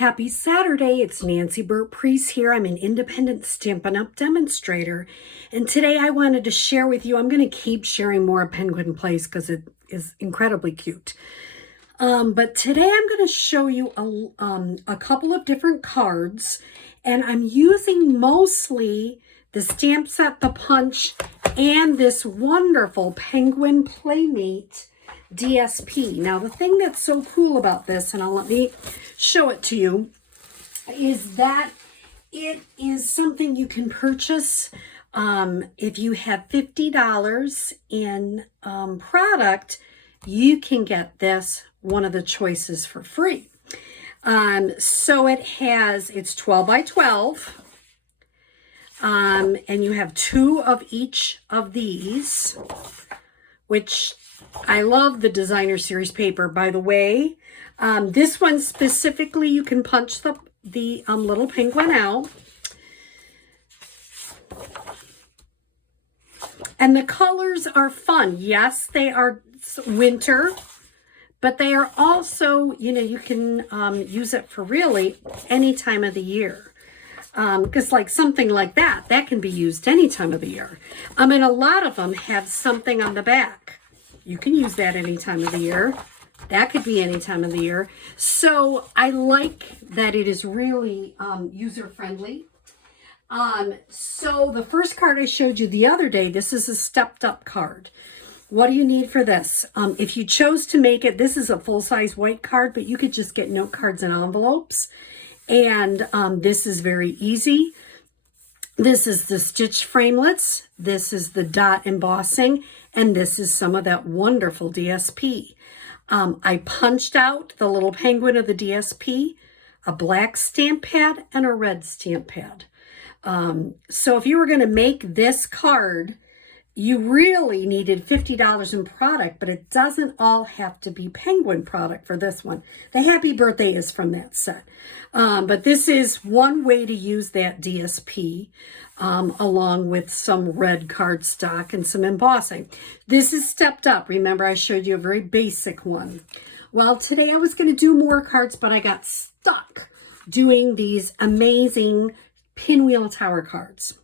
Happy Saturday, it's Nancy Burt-Preece here. I'm an independent Stampin' Up! Demonstrator. And today I wanted to share with you, I'm going to keep sharing more of Penguin Place because it is incredibly cute. But today I'm going to show you a couple of different cards. And I'm using mostly the stamp set, the punch, and this wonderful Penguin Playmate DSP. Now, the thing that's so cool about this, and let me show it to you, is that it is something you can purchase if you have $50 in product. You can get this, one of the choices, for free. So it's 12 by 12. And you have 2 of each of these, which I love the designer series paper, by the way. This one specifically, you can punch the little penguin out. And the colors are fun. Yes, they are winter, but they are also, you can use it for really any time of the year. Because like something like that can be used any time of the year. And a lot of them have something on the back. You can use that any time of the year. That could be any time of the year. So I like that it is really user-friendly. So the first card I showed you the other day, this is a stepped up card. What do you need for this? If you chose to make it, this is a full-size white card, but you could just get note cards and envelopes. And this is very easy. This is the stitch framelits. This is the dot embossing. And this is some of that wonderful DSP. I punched out the little penguin of the DSP, a black stamp pad, and a red stamp pad. So if you were going to make this card, you really needed $50 in product, but it doesn't all have to be penguin product for this one. The happy birthday is from that set. But this is one way to use that DSP, along with some red cardstock and some embossing. This is stepped up. Remember, I showed you a very basic one. Well, today I was going to do more cards, but I got stuck doing these amazing pinwheel tower cards.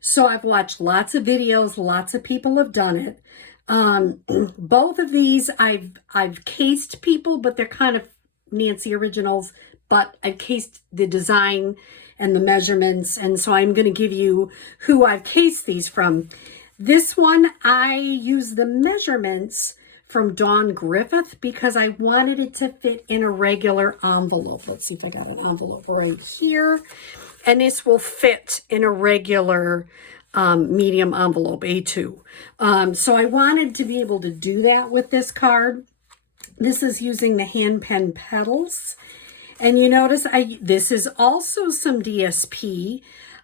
So I've watched lots of videos, lots of people have done it. Both of these I've cased people, but they're kind of Nancy originals, but I've cased the design and the measurements, and so I'm going to give you who I've cased these from. This one, I use the measurements from Dawn Griffith because I wanted it to fit in a regular envelope. Let's see if I got an envelope right here. And this will fit in a regular medium envelope, A2. So I wanted to be able to do that with this card. This is using the hand pen petals. And you notice this is also some DSP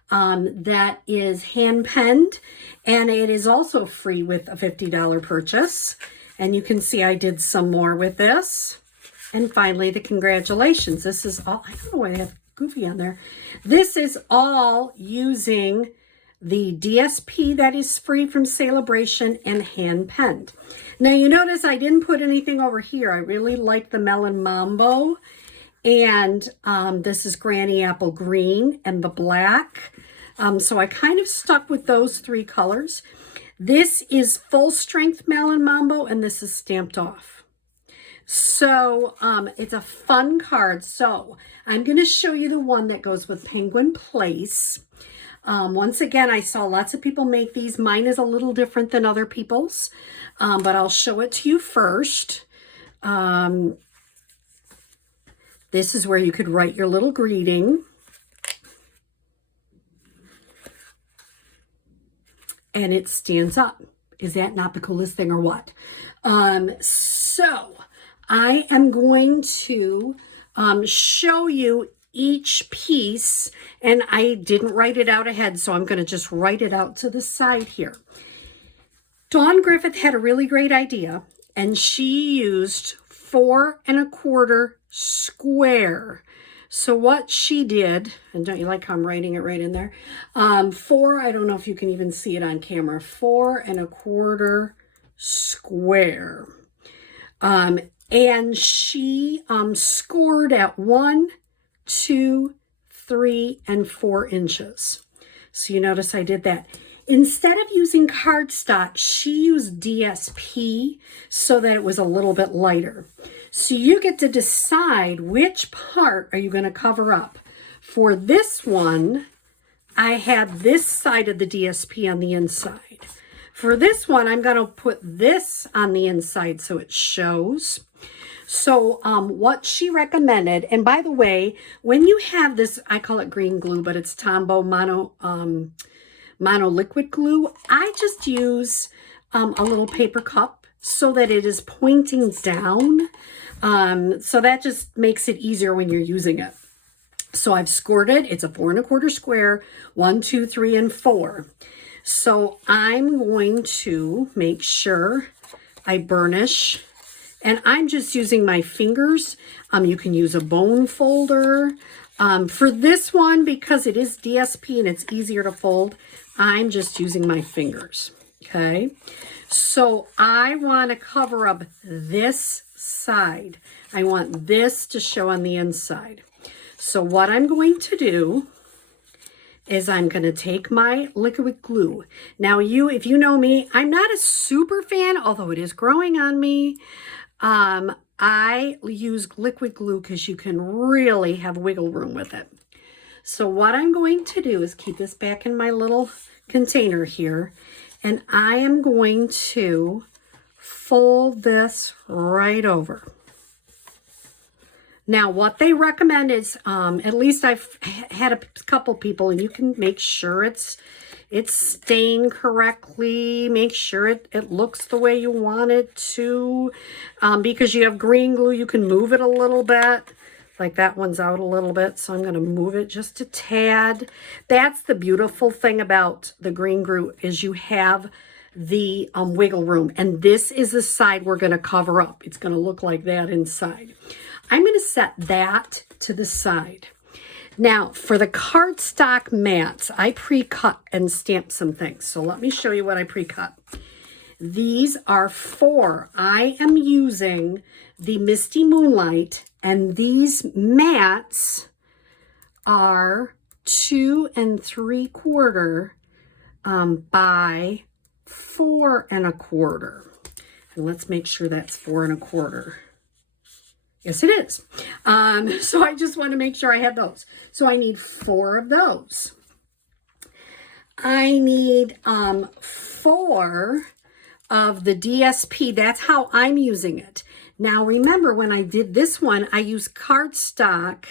that is hand penned. And it is also free with a $50 purchase. And you can see I did some more with this. And finally, the congratulations. This is all, I don't know why I have Goofy on there. This is all using the DSP that is free from Sale A Bration and hand penned. Now you notice I didn't put anything over here. I really like the Melon Mambo, and this is Granny Apple Green and the black. So I kind of stuck with those 3 colors. This is full strength Melon Mambo, and this is stamped off. So it's a fun card. So I'm going to show you the one that goes with Penguin Place. Once again, I saw lots of people make these. Mine is a little different than other people's, but I'll show it to you first. This is where you could write your little greeting. And it stands up. Is that not the coolest thing or what? So I am going to show you each piece, and I didn't write it out ahead, so I'm going to just write it out to the side here. Dawn Griffith had a really great idea, and she used 4 1/4 square. So what she did, and don't you like how I'm writing it right in there? 4, I don't know if you can even see it on camera, 4 1/4 square. And she scored at 1, 2, 3, and 4 inches. So you notice I did that. Instead of using cardstock, she used DSP so that it was a little bit lighter. So you get to decide which part are you going to cover up. For this one, I had this side of the DSP on the inside. For this one, I'm going to put this on the inside so it shows. So what she recommended, and by the way, when you have this, I call it green glue, but it's Tombow mono liquid glue, I just use a little paper cup so that it is pointing down. So that just makes it easier when you're using it. So I've scored it. It's a 4 1/4 square, 1, 2, 3, and 4. So I'm going to make sure I burnish, and I'm just using my fingers. You can use a bone folder. For this one, because it is DSP and it's easier to fold, I'm just using my fingers, okay? So I want to cover up this side. I want this to show on the inside. So what I'm going to do is I'm going to take my liquid glue. Now if you know me, I'm not a super fan, although it is growing on me. I use liquid glue because you can really have wiggle room with it. So what I'm going to do is keep this back in my little container here, and I am going to fold this right over. Now, what they recommend is, at least I've had a couple people, and you can make sure it's stained correctly, make sure it looks the way you want it to, because you have green glue, you can move it a little bit. Like that one's out a little bit, so I'm going to move it just a tad. That's the beautiful thing about the green glue, is you have the wiggle room, and this is the side we're going to cover up. It's going to look like that inside. I'm going to set that to the side. Now, for the cardstock mats, I pre-cut and stamped some things. So let me show you what I pre-cut. These are 4. I am using the Misty Moonlight, and these mats are 2 3/4 by 4 1/4. And let's make sure that's 4 1/4. Yes, it is. So I just want to make sure I have those. So I need 4 of those. I need 4 of the DSP. That's how I'm using it. Now, remember, when I did this one, I used cardstock,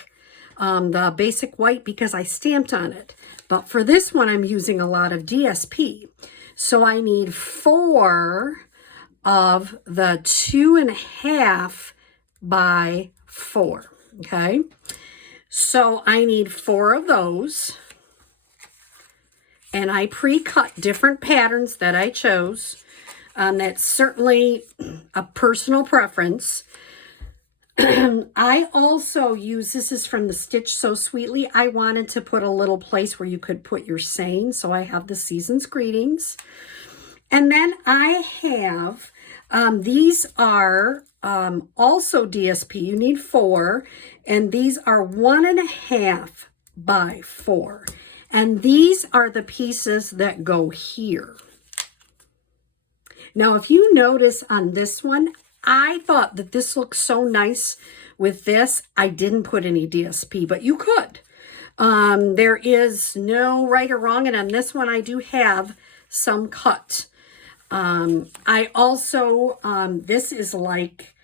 the basic white, because I stamped on it. But for this one, I'm using a lot of DSP. So I need 4 of the 2 1/2 by 4, okay? So I need 4 of those, and I pre-cut different patterns that I chose. That's certainly a personal preference. I also use, this is from the Stitch So Sweetly. I wanted to put a little place where you could put your saying, so I have the Season's Greetings. And then I have, these are also DSP. You need 4, and these are 1 1/2 by 4. And these are the pieces that go here. Now, if you notice on this one, I thought that this looks so nice with this. I didn't put any DSP, but you could. There is no right or wrong, and on this one, I do have some cut. I also, this is like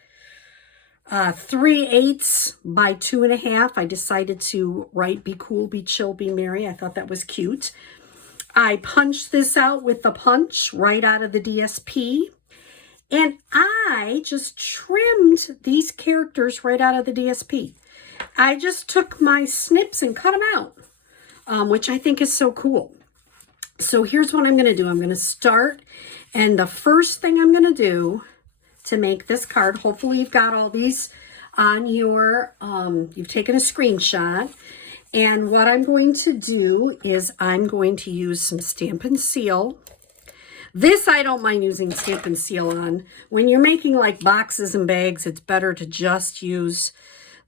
3/8 by 2 1/2. I decided to write Be Cool, Be Chill, Be Merry. I thought that was cute. I punched this out with the punch right out of the DSP. And I just trimmed these characters right out of the DSP. I just took my snips and cut them out, which I think is so cool. So here's what I'm going to do. I'm going to start, and the first thing I'm going to do to make this card, hopefully you've got all these on your, you've taken a screenshot. And what I'm going to do is I'm going to use some Stampin' Seal. This I don't mind using Stampin' Seal on. When you're making like boxes and bags, it's better to just use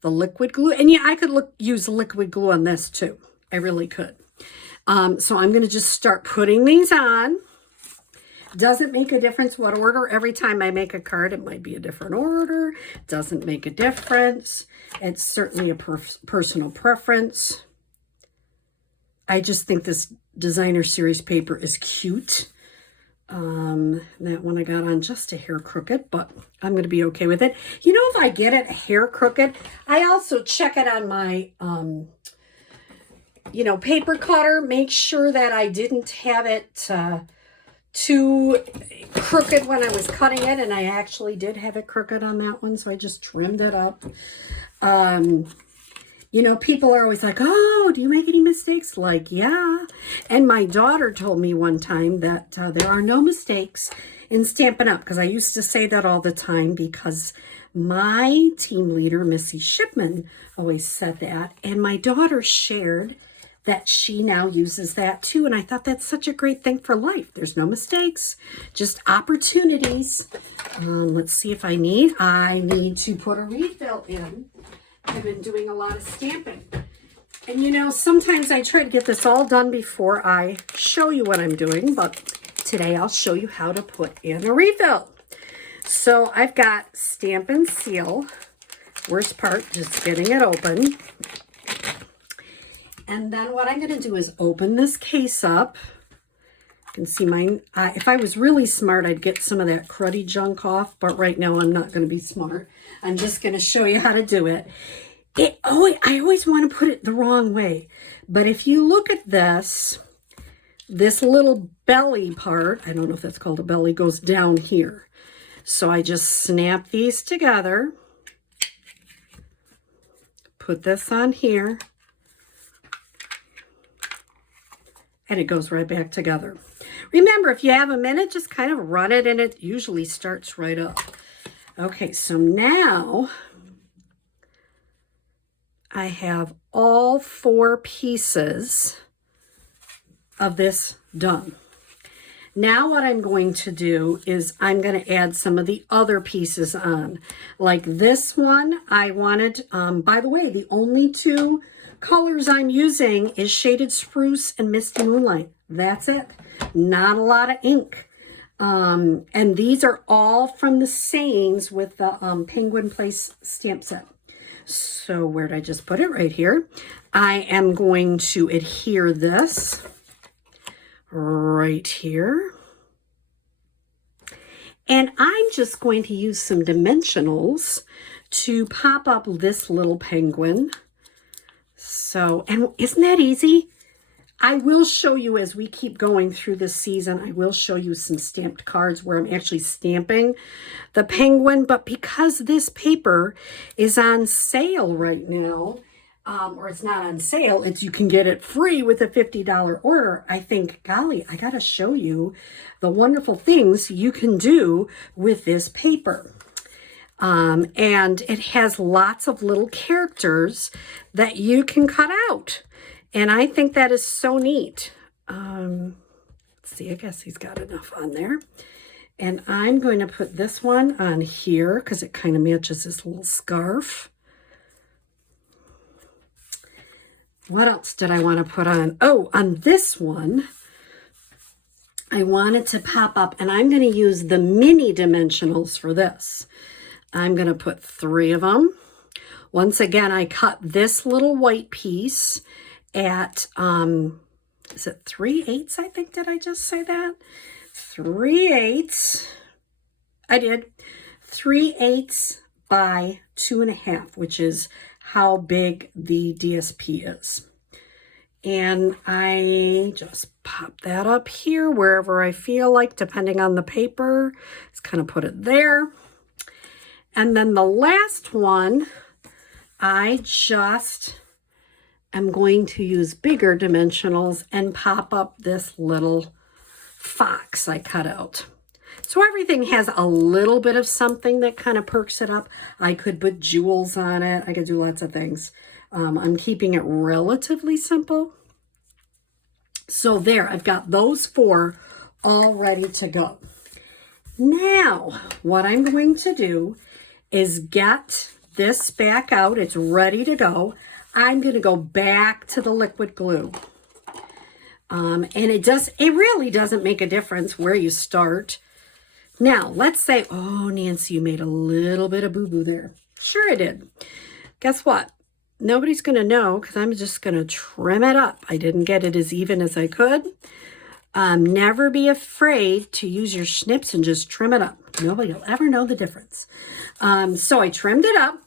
the liquid glue. And yeah, I could use liquid glue on this too. I really could. So I'm going to just start putting these on. Doesn't make a difference what order. Every time I make a card, it might be a different order. Doesn't make a difference. It's certainly a personal preference. I just think this designer series paper is cute. That one I got on just a hair crooked, but I'm going to be okay with it. You know, if I get it a hair crooked, I also check it on my, you know, paper cutter. Make sure that I didn't have it too crooked when I was cutting it, and I actually did have it crooked on that one, so I just trimmed it up. You know, people are always like, oh, do you make any mistakes? Like, yeah. And my daughter told me one time that there are no mistakes in Stampin' Up! Because I used to say that all the time because my team leader, Missy Shipman, always said that. And my daughter shared that she now uses that too. And I thought that's such a great thing for life. There's no mistakes, just opportunities. Let's see if I need to put a refill in. I've been doing a lot of stamping. And you know, sometimes I try to get this all done before I show you what I'm doing, but today I'll show you how to put in a refill. So I've got Stamp and Seal. Worst part, just getting it open. And then what I'm going to do is open this case up. You can see mine. If I was really smart, I'd get some of that cruddy junk off, but right now I'm not going to be smart. I'm just going to show you how to do it. I always want to put it the wrong way. But if you look at this little belly part, I don't know if that's called a belly, goes down here. So I just snap these together. Put this on here. And it goes right back together. Remember, if you have a minute, just kind of run it and it usually starts right up. Okay, so now I have all 4 pieces of this done. Now what I'm going to do is I'm going to add some of the other pieces on. Like this one, I wanted, by the way, the only 2 colors I'm using is Shaded Spruce and Misty Moonlight. That's it. Not a lot of ink. And these are all from the sayings with the Penguin Place stamp set. So where did I just put it? Right here. I am going to adhere this right here. And I'm just going to use some dimensionals to pop up this little penguin. So, and isn't that easy? I will show you as we keep going through this season, I will show you some stamped cards where I'm actually stamping the penguin. But because this paper is on sale right now, or it's not on sale, it's you can get it free with a $50 order. I think, golly, I got to show you the wonderful things you can do with this paper. And it has lots of little characters that you can cut out. And I think that is so neat. Let's see, I guess he's got enough on there. And I'm going to put this one on here because it kind of matches this little scarf. What else did I want to put on? Oh, on this one, I wanted to pop up, and I'm going to use the mini dimensionals for this. I'm going to put 3 of them. Once again, I cut this little white piece at, is it 3/8? I think, did I just say that? 3/8. I did. 3/8 by 2.5, which is how big the DSP is. And I just pop that up here wherever I feel like, depending on the paper. Just kind of put it there. And then the last one, I just am going to use bigger dimensionals and pop up this little fox I cut out. So everything has a little bit of something that kind of perks it up. I could put jewels on it. I could do lots of things. I'm keeping it relatively simple. So there, I've got those 4 all ready to go. Now, what I'm going to do is get this back out. It's ready to go. I'm going to go back to the liquid glue. And it really doesn't make a difference where you start. Now, let's say, oh, Nancy, you made a little bit of boo-boo there. Sure I did. Guess what? Nobody's going to know because I'm just going to trim it up. I didn't get it as even as I could. Never be afraid to use your snips and just trim it up. Nobody will ever know the difference. So I trimmed it up,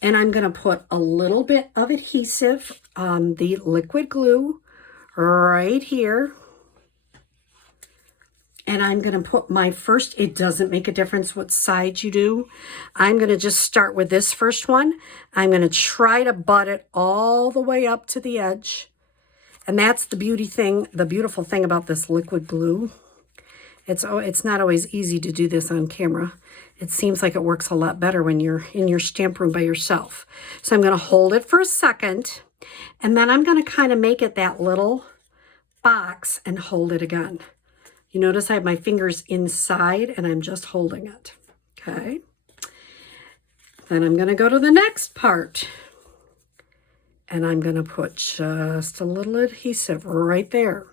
and I'm going to put a little bit of adhesive, the liquid glue, right here. And I'm going to put my first, it doesn't make a difference what side you do. I'm going to just start with this first one. I'm going to try to butt it all the way up to the edge. And that's the beautiful thing about this liquid glue. It's not always easy to do this on camera. It seems like it works a lot better when you're in your stamp room by yourself. So I'm going to hold it for a second, and then I'm going to kind of make it that little box and hold it again. You notice I have my fingers inside and I'm just holding it. Okay. Then I'm going to go to the next part. And I'm going to put just a little adhesive right there.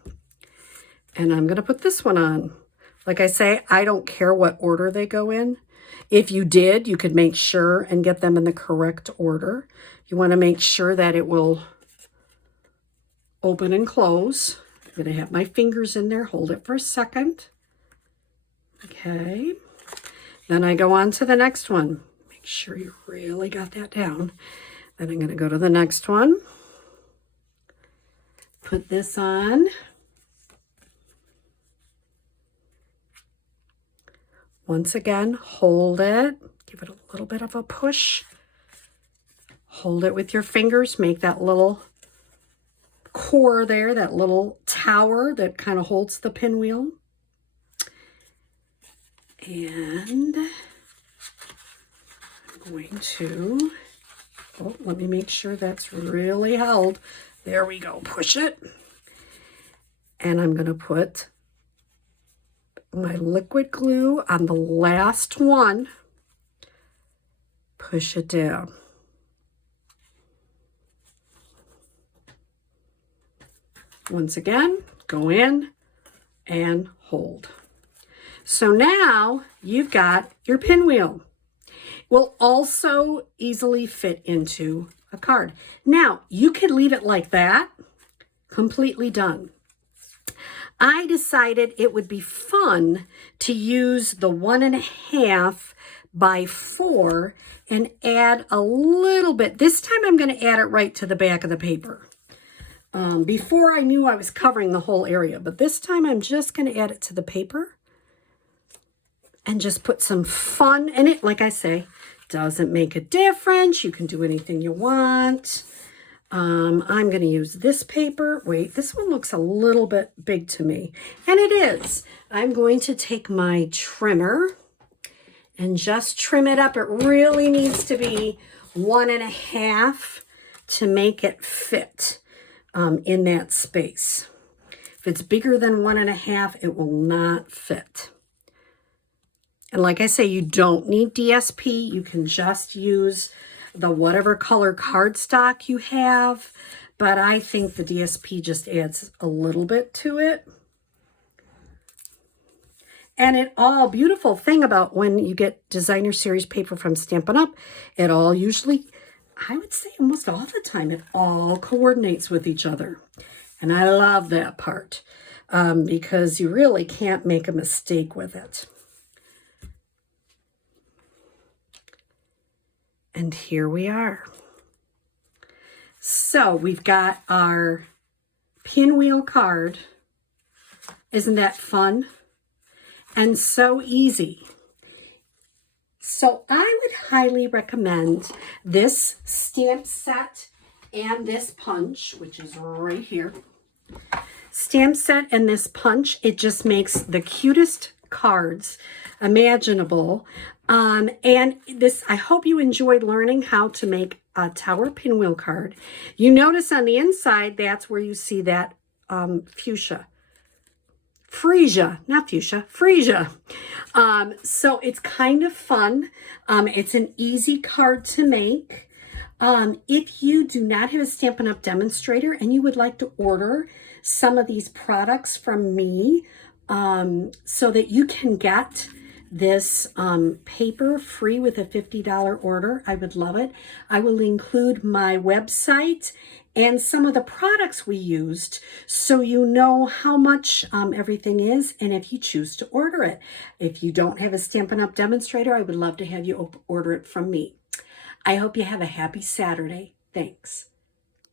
And I'm going to put this one on. Like I say, I don't care what order they go in. If you did, you could make sure and get them in the correct order. You want to make sure that it will open and close. I'm going to have my fingers in there. Hold it for a second. Okay. Then I go on to the next one. Make sure you really got that down. Then I'm going to go to the next one. Put this on. Once again, hold it. Give it a little bit of a push. Hold it with your fingers. Make that little core there, that little tower that kind of holds the pinwheel. And I'm going to... Oh, let me make sure that's really held. There we go. Push it. And I'm going to put my liquid glue on the last one. Push it down. Once again, go in and hold. So now you've got your pinwheel. Will also easily fit into a card. Now, you could leave it like that, completely done. I decided it would be fun to use the 1.5 by 4 and add a little bit. This time I'm going to add it right to the back of the paper. Before I knew I was covering the whole area, but this time I'm just going to add it to the paper. And just put some fun in it. Like I say, doesn't make a difference. You can do anything you want. I'm going to use this paper. Wait, this one looks a little bit big to me. And it is. I'm going to take my trimmer and just trim it up. It really needs to be 1.5 to make it fit in that space. If it's bigger than 1.5, it will not fit. And like I say, you don't need DSP. You can just use the whatever color cardstock you have. But I think the DSP just adds a little bit to it. And beautiful thing about when you get designer series paper from Stampin' Up, it all usually, I would say almost all the time, it all coordinates with each other. And I love that part because you really can't make a mistake with it. And here we are. So we've got our pinwheel card. Isn't that fun? And so easy. So I would highly recommend this stamp set and this punch, which is right here. Stamp set and this punch, it just makes the cutest cards imaginable. And this, I hope you enjoyed learning how to make a tower pinwheel card. You notice on the inside, that's where you see that fuchsia. freesia, not fuchsia, freesia. So it's kind of fun. It's an easy card to make. If you do not have a Stampin' Up! Demonstrator and you would like to order some of these products from me so that you can get this paper free with a $50 order, I would love it. I will include my website and some of the products we used so you know how much everything is and if you choose to order it. If you don't have a Stampin' Up! Demonstrator, I would love to have you order it from me. I hope you have a happy Saturday. Thanks.